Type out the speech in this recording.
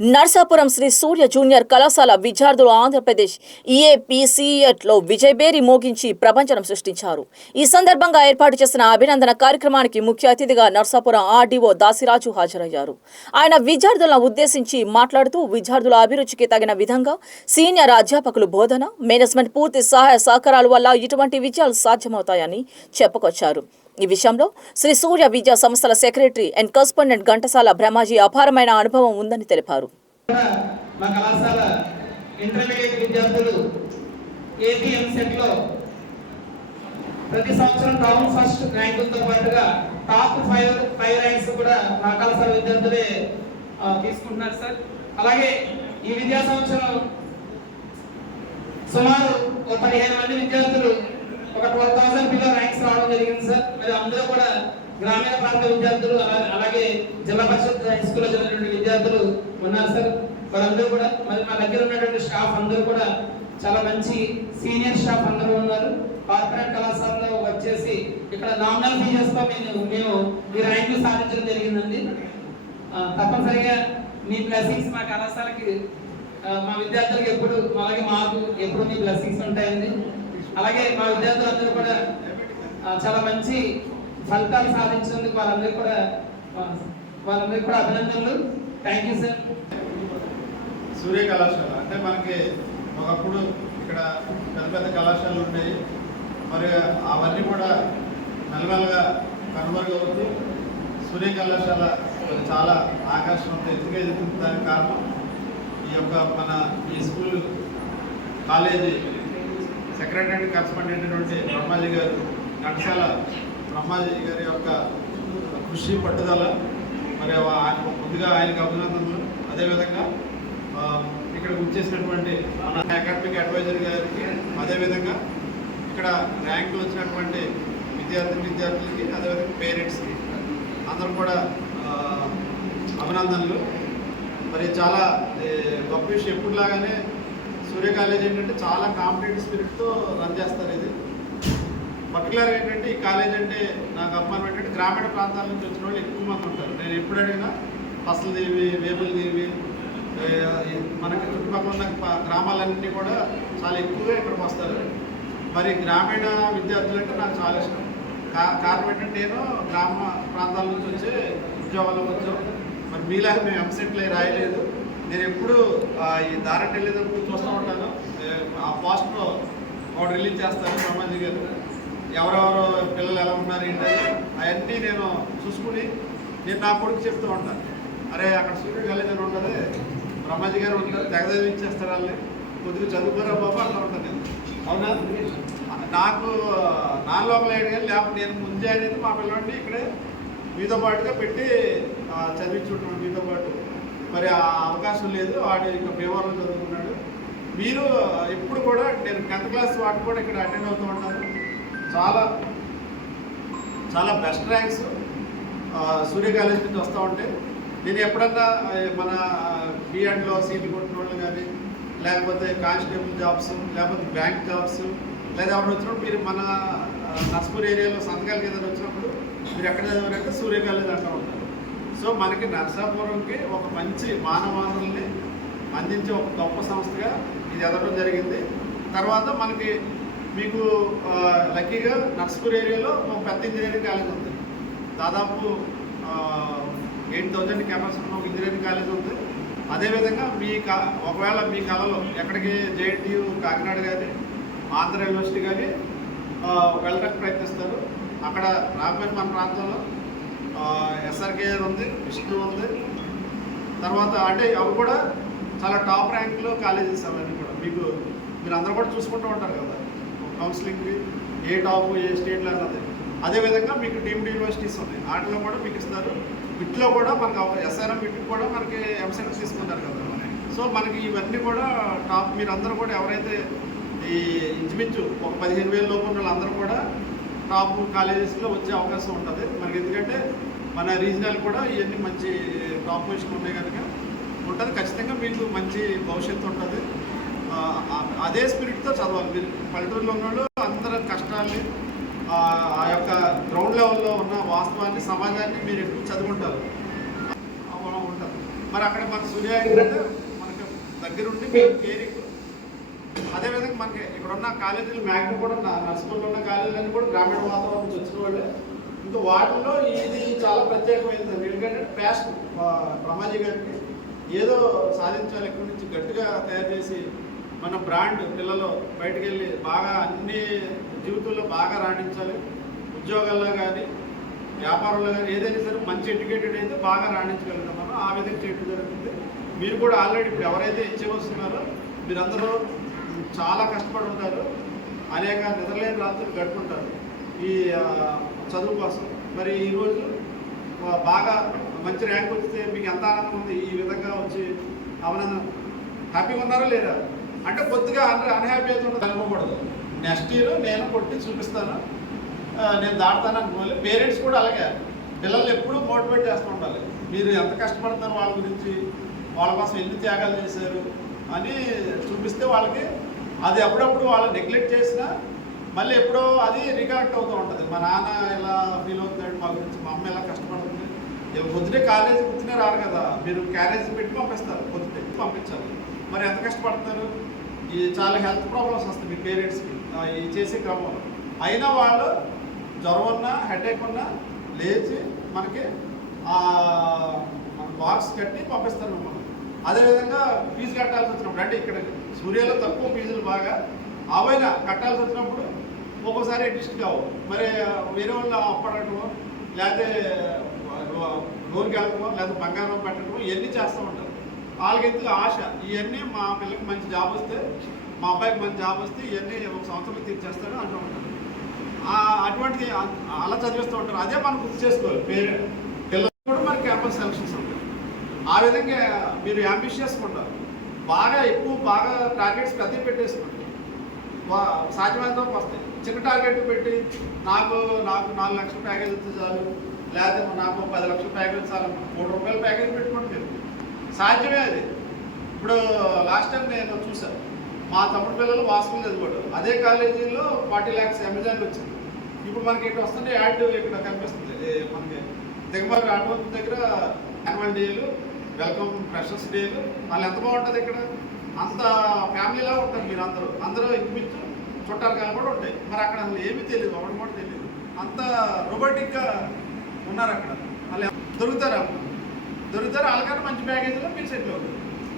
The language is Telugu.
నర్సాపురం శ్రీ సూర్య జూనియర్ కళాశాల విద్యార్థులు ఆంధ్రప్రదేశ్ EAPCET-లో విజయబేరి మోగించి ప్రపంచం సృష్టించారు. ఈ సందర్భంగా ఏర్పాటు చేసిన అభినందన కార్యక్రమానికి ముఖ్య అతిథిగా నర్సాపురం RDO దాసిరాజు హాజరయ్యారు. ఆయన విద్యార్థులను ఉద్దేశించి మాట్లాడుతూ విద్యార్థుల అభిరుచికి తగిన విధంగా సీనియర్ అధ్యాపకులు బోధన, మేనేజ్మెంట్ పూర్తి సహాయ సహకారాల వల్ల ఇటువంటి విజయాలు సాధ్యమవుతాయని చెప్పుకొచ్చారు. ఈ విషయంలో శ్రీ సూర్య విద్యా సంస్థల secretary and correspondent Ghantasala Brahmaji అపారమైన అనుభవం ఉందని తెలిపారు. మా కళాశాల ఇంటర్మీడియట్ విద్యార్థులు APMCET-లో ప్రతి సంవత్సరం టౌన్ ఫస్ట్ ర్యాంకులతో పాటుగా టాప్ 5 ర్యాంక్స్ కూడా మా కళాశాల విద్యార్థులే తీసుకుంటున్నారు సార్. అలాగే ఈ విద్యా సంవత్సరం సుమారు 15 మంది విద్యార్థులు ఒక 12,000 బిలో ర్యాంక్స్ రావడం జరిగింది సార్. మరి అందులో కూడా గ్రామీణ ప్రాంత విద్యార్థులు అలాగే జిల్లా పరిషత్ హై స్కూల్లో చదివినటువంటి విద్యార్థులు ఉన్నారు సార్. వారందరూ కూడా మరి మా దగ్గర ఉన్నటువంటి స్టాఫ్ అందరూ కూడా చాలా మంచి సీనియర్ స్టాఫ్ అందరూ ఉన్నారు. కార్పొరేట్ కళాశాలలో వచ్చేసి ఇక్కడ నామినల్ ఫీజెస్తో మేము ఈ ర్యాంకులు సాధించడం జరిగిందండి. తప్పనిసరిగా మీ బ్లెస్సింగ్స్ మా కళాశాలకి మా విద్యార్థులకు ఎప్పుడు అలాగే మాకు ఎప్పుడు మీ బ్లెస్సింగ్స్ ఉంటాయండి. అలాగే మా విద్యార్థులందరూ కూడా చాలా మంచి ఫలితాలు సాధించినందుకు వాళ్ళందరికీ కూడా అభినందనలు. Thank you sir. సూర్య కళాశాల అంటే మనకి ఒకప్పుడు ఇక్కడ పెద్ద పెద్ద కళాశాలలు ఉన్నాయి. మరి అవన్నీ కూడా మెల్లమెల్లగా కనుమరుగవుతూ సూర్య కళాశాల చాలా ఆకర్షణతో ఎత్తుగా ఎదుగుతుందానికి కారణం ఈ school college secretary and correspondent అయినటువంటి బ్రహ్మాజీ గారు, ఘంటసాల బ్రహ్మాజీ గారి యొక్క కృషి పట్టుదల. మరి ముందుగా ఆయనకు అభినందనలు. అదేవిధంగా ఇక్కడ వచ్చేసినటువంటి మన అకాడమిక్ అడ్వైజర్ గారికి, అదేవిధంగా ఇక్కడ ర్యాంకులు వచ్చినటువంటి విద్యార్థులకి, అదేవిధంగా పేరెంట్స్కి అందరూ కూడా అభినందనలు. మరి చాలా గొప్ప విషయం. ఎప్పుడులాగానే సూర్య కాలేజ్ ఏంటంటే చాలా కాంపిటేటివ్ స్పిరిట్తో రన్ చేస్తారు. ఇది పర్టికులర్గా ఏంటంటే ఈ కాలేజ్ అంటే నాకు అభిమానం ఏంటంటే గ్రామీణ ప్రాంతాల నుంచి వచ్చిన వాళ్ళు ఎక్కువ మంది ఉంటారు. నేను ఎప్పుడు అడిగినా పసలదేవి, వేములదేవి, మనకి చుట్టుపక్కల ఉన్న గ్రామాలన్నీ కూడా చాలా ఎక్కువగా ఇక్కడికి వస్తారు. మరి గ్రామీణ విద్యార్థులు అంటే నాకు చాలా ఇష్టం. కారణం ఏంటంటే నేను గ్రామ ప్రాంతాల నుంచి వచ్చే ఉద్యోగాలు వచ్చాం. మరి మీలాగా మేము ఎంసెట్లు రాయలేదు. నేను ఎప్పుడు ఈ దారంట్ వెళ్ళేటప్పుడు చూస్తూ ఉంటాను. ఆ పోస్ట్లో ఒకటి రిలీజ్ చేస్తాను బ్రహ్మాజీ గారు, ఎవరెవరు పిల్లలు ఎలా ఉన్నారు ఏంటి అవన్నీ నేను చూసుకుని నేను నా కొడుకు చెప్తూ ఉంటాను. అరే అక్కడ సూర్యుడు కాలేజ్ అని ఉంటుంది, బ్రహ్మాజీ గారు ఉంటారు, తెగదవిచ్చేస్తారు వాళ్ళని, కొద్దిగా చదువుకోరా బాబా అట్లా ఉంటాను నేను. అవునా? నాకు నా లోపల ఏడు కానీ లేకపోతే నేను ముందే అనేది మా పిల్లవాడిని ఇక్కడే మీతో పాటుగా పెట్టి చదివించుకుంటున్నాను మీతో పాటు. మరి ఆ అవకాశం లేదు. వాడు ఇంకా భీమవరంలో చదువుకున్నాడు. మీరు ఎప్పుడు కూడా నేను 10th క్లాస్ వాటికి కూడా ఇక్కడ అటెండ్ అవుతూ ఉంటాను. చాలా చాలా బెస్ట్ ర్యాంక్స్ సూర్య కాలేజ్ నుంచి వస్తూ ఉంటాయి. నేను ఎప్పుడన్నా మన B.Ed.లో సీట్లు కొట్టిన వాళ్ళు కానీ, లేకపోతే కానిస్టేబుల్ జాబ్స్, లేకపోతే బ్యాంక్ జాబ్స్, లేదా ఎవరు వచ్చినప్పుడు మీరు మన నర్సపూర్ ఏరియాలో సంతకాలకి ఏదైనా వచ్చినప్పుడు మీరు ఎక్కడ చదివారంటే సూర్య కాలేజ్ అంటూ ఉంటారు. సో మనకి నర్సాపురంకి ఒక మంచి మానవ వనరుల్ని అందించే ఒక గొప్ప సంస్థగా ఇది ఎదగడం జరిగింది. తర్వాత మీకు లక్కీగా నర్సాపూర్ ఏరియాలో ఒక పెద్ద ఇంజనీరింగ్ కాలేజ్ ఉంది. దాదాపు 8,000 కెపాసిటీ ఉన్న ఒక ఇంజనీరింగ్ కాలేజ్ ఉంది. అదేవిధంగా ఒకవేళ మీ కళలో ఎక్కడికి JNTU కాకినాడ కానీ, ఆంధ్ర యూనివర్సిటీ కానీ వెళ్ళడానికి ప్రయత్నిస్తారు. అక్కడ రాకపోయిన మన ప్రాంతంలో SRK ఉంది, విష్ణు ఉంది. తర్వాత అంటే అవి కూడా చాలా టాప్ ర్యాంక్లో కాలేజెస్ అవన్నీ కూడా మీరు అందరూ కూడా చూసుకుంటూ ఉంటారు కదా కౌన్సిలింగ్కి ఏ టాప్ ఏ స్టేట్లో అన్నది. అదేవిధంగా మీకు డీమ్డ్ యూనివర్సిటీస్ ఉన్నాయి, వాటిలో కూడా మీకు ఇస్తారు. వీటిలో కూడా మనకు SRM వీటికి కూడా మనకి ఎంసెట్ తీసుకుంటారు కదా. సో మనకి ఇవన్నీ కూడా టాప్. మీరందరూ కూడా ఎవరైతే ఈ ఇంచుమించు ఒక 15,000 లోపు ఉన్న వాళ్ళందరూ కూడా టాప్ కాలేజెస్లో వచ్చే అవకాశం ఉంటుంది మనకి. ఎందుకంటే మన రీజనల్ కూడా ఇవన్నీ మంచి టాప్ పొజిషన్ ఉన్నాయి కనుక ఉంటుంది. ఖచ్చితంగా మీకు మంచి భవిష్యత్తు ఉంటుంది. అదే స్పిరిట్తో చదవాలి. మీరు పల్లెటూరులో ఉన్న వాళ్ళు అందరూ కష్టాన్ని, ఆ యొక్క గ్రౌండ్ లెవెల్లో ఉన్న వాస్తవాన్ని, సమాజాన్ని మీరు ఎక్కువ చదువుకుంటారు. ఉంటారు. మరి అక్కడ మన సూర్య ఏంటంటే మనకి దగ్గరుండి మీరు కేరింగ్. అదేవిధంగా మనకి ఇక్కడ ఉన్న కాలేజీలు మ్యాక్సిమం కూడా నర్సుపల్లిలో ఉన్న కాలేజీలన్నీ కూడా గ్రామీణ వాతావరణం నుంచి వచ్చిన వాళ్ళే. ఇంకా వాటిలో ఇది చాలా ప్రత్యేకమైనది. ఎందుకంటే ప్యాషన్ బ్రహ్మాజీ గారికి ఏదో సాధించాలి, ఎక్కడి నుంచి గట్టిగా తయారు చేసి మన బ్రాండ్ పిల్లలు బయటకు వెళ్ళి బాగా అన్ని జీవితంలో బాగా రాణించాలి. ఉద్యోగాల్లో కానీ వ్యాపారంలో కానీ ఏదైనా సరే మంచి ఎడ్యుకేటెడ్ అయితే బాగా రాణించగలుగుతాం మనం. ఆ విధంగా చేయడం జరుగుతుంది. మీరు కూడా ఆల్రెడీ ఇప్పుడు ఎవరైతే ఇచ్చేవస్తున్నారో మీరందరూ చాలా కష్టపడి ఉంటారు, అనేక నిద్రలేని రాత్రులు గడుపుంటారు ఈ చదువు కోసం. మరి ఈరోజు బాగా మంచి ర్యాంక్ వస్తే మీకు ఎంత ఆనందం ఉంది. ఈ విధంగా వచ్చి అభినందన. హ్యాపీగా ఉన్నారా లేదా అంటే కొద్దిగా అన్హ్యాపీ అయితే ఉండదు అనుకోకూడదు. నెక్స్ట్ ఇయర్ నేను కొట్టి చూపిస్తాను, నేను దాడతాను అనుకోవాలి. పేరెంట్స్ కూడా అలాగే పిల్లల్ని ఎప్పుడూ మోటివేట్ చేస్తూ ఉండాలి. మీరు ఎంత కష్టపడుతున్నారు వాళ్ళ గురించి, వాళ్ళ కోసం ఎన్ని త్యాగాలు చేశారు అని చూపిస్తే వాళ్ళకి అది అప్పుడప్పుడు వాళ్ళు నెగ్లెక్ట్ చేసినా మళ్ళీ ఎప్పుడో అది రికనెక్ట్ అవుతూ ఉంటుంది. మా నాన్న ఎలా ఫీల్ అవుతున్నాడు మా గురించి, మా అమ్మ ఎలా కష్టపడుతుంది. పొద్దునే కాలేజీ పొద్దునే రారు కదా, మీరు క్యారేజ్ పెట్టి పంపిస్తారు, పొద్దునే పంపించాలి. మరి ఎంత కష్టపడుతున్నారు. ఈ చాలా హెల్త్ ప్రాబ్లమ్స్ వస్తాయి మీ పేరెంట్స్కి ఈ చేసే క్రమంలో. అయినా వాళ్ళు జ్వరం ఉన్నా హెడేక్ ఉన్నా లేచి మనకి బాక్స్ కట్టి పంపిస్తారు మిమ్మల్ని. అదేవిధంగా ఫీజు కట్టాల్సి వచ్చినప్పుడు అంటే ఇక్కడ సూర్యలో తక్కువ ఫీజులు బాగా అవైనా కట్టాల్సి వచ్చినప్పుడు ఒక్కోసారి అడ్జస్ట్ కావు. మరి వేరే వాళ్ళు అప్పడటమో లేకపోతే లోన్కి వెళ్ళటమో లేకపోతే బంగారం పెట్టడమో ఇవన్నీ చేస్తూ ఉంటారు. వాళ్ళకి ఆశ ఇవన్నీ మా పిల్లకి మంచి జాబ్ వస్తే, మా అబ్బాయికి మంచి జాబ్ వస్తే ఇవన్నీ ఒక సంవత్సరంలో తీర్చేస్తాడు అంటూ ఉంటారు. అటువంటిది అలా చదివిస్తూ ఉంటారు. అదే మనం గుర్తు చేసుకోవాలి. పిల్లలు కూడా మరి క్యాంపస్ సెలక్షన్స్ ఉంటాయి. ఆ విధంగా మీరు అంబిషియస్గా ఉంటారు. బాగా ఎక్కువ బాగా టార్గెట్స్ పెద్ద పెట్టేసుకుంటారు. సాధ్యమైనంత వస్తాయి. చిన్న టార్గెట్ పెట్టి నాకు 4 లక్షల ప్యాకేజ్ వస్తే చాలు, లేకపోతే నాకు 10 లక్షల ప్యాకేజ్ చాలు, 3 రూపాయల ప్యాకేజ్ పెట్టుకోండి మీరు. సాధ్యమే అది. ఇప్పుడు లాస్ట్ టైం నేను చూసాను, మా తమ్ముడు పిల్లలు వాస్కులు చదివాడు. అదే కాలేజీలో 40 lakhs అమెజాన్ వచ్చింది. ఇప్పుడు మనకి ఇక్కడ వస్తుంటే యాడ్ ఇక్కడ కనిపిస్తుంది. మనకి దిగమర్రి ఆటోమొబైల్ దగ్గర యాన్యువల్ డేలు, వెల్కమ్ ఫ్రెషర్స్ డేలు, వాళ్ళు ఎంత బాగుంటుంది ఇక్కడ. అంత ఫ్యామిలీలా ఉంటారు మీరు అందరూ ఇంచుమించు చుట్టాలు కూడా ఉంటాయి. మరి అక్కడ అసలు ఏమీ తెలియదు, ఒకటి కూడా తెలియదు. అంత రొబోటిక్గా ఉన్నారు అక్కడ. వాళ్ళు దొరుకుతారు వాళ్ళకన్నా మంచి ప్యాకేజీలో మీరు సెటిల్ అవుతారు.